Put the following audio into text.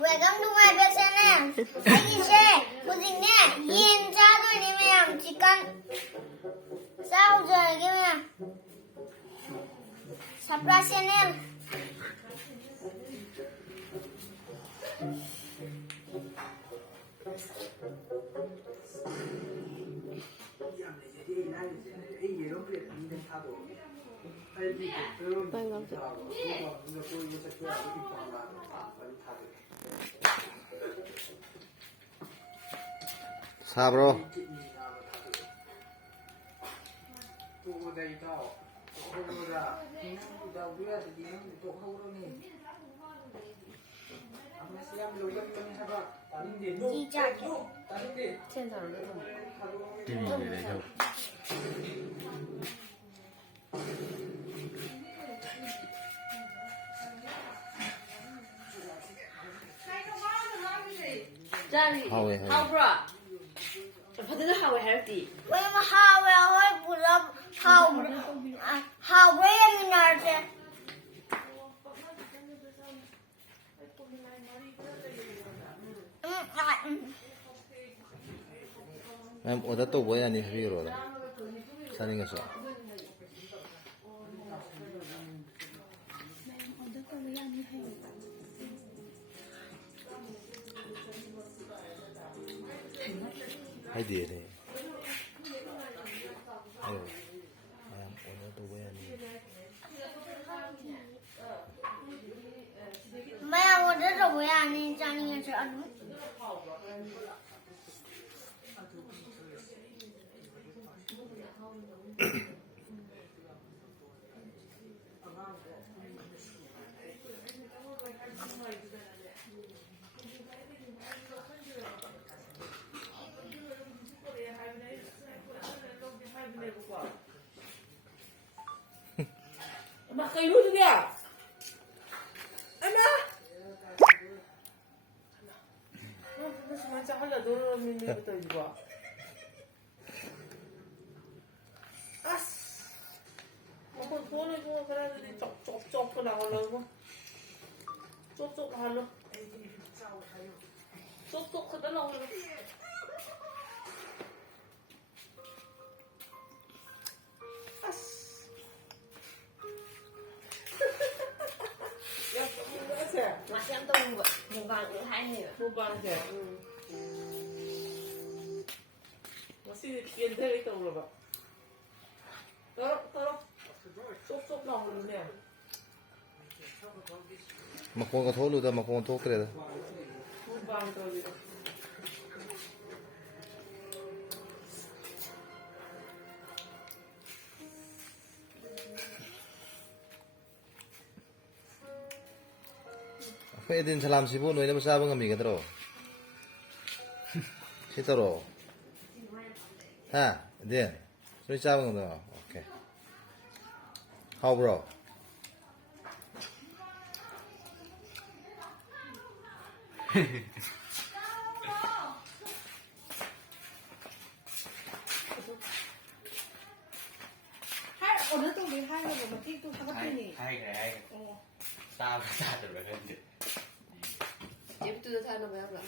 welcome to my best channel. Ayşe, bugün ne? Yeni çağırıyor yemeğim chicken. Sao giờ cái nè? Subscribe channel. 사브로 시작. Johnny, how bra? What is how healthy? Vậy mà hào về hơi bù lắm. Hào với em nào chứ? 맘 오다 또 뭐야 니 비로다 사는 거죠 하이디에네 아유 맘 오다 또 뭐야 니 Mẹ một đứa rồi à nên cho nên sợ đúng. Mà cây luôn kìa. Anh á. Nó chắc là đồ mình đi tới quá. Mà con thua này cô cái này đi chọc cái nào lên không? Chọc hả luôn. Chọc cái đó nào luôn. Mà xem tôi một vàng cũng hai nhiều. Một vàng kìa. Nó xin tiền thế cái rồi bạn. Đó. Chốc lòng luôn nè. mà con có thố luôn đó mà con thố cái này Một vàng rồi. Edin salam sibu no ina masabang kami kadro. Sitaro. Ha, Edin. So sabang no. Okay. How bro? Hai ở đó tôi bị hai rồi mà tiếp tôi không có cái gì. Hai sao được rồi hơn chứ Em tôi thay nó béo lắm.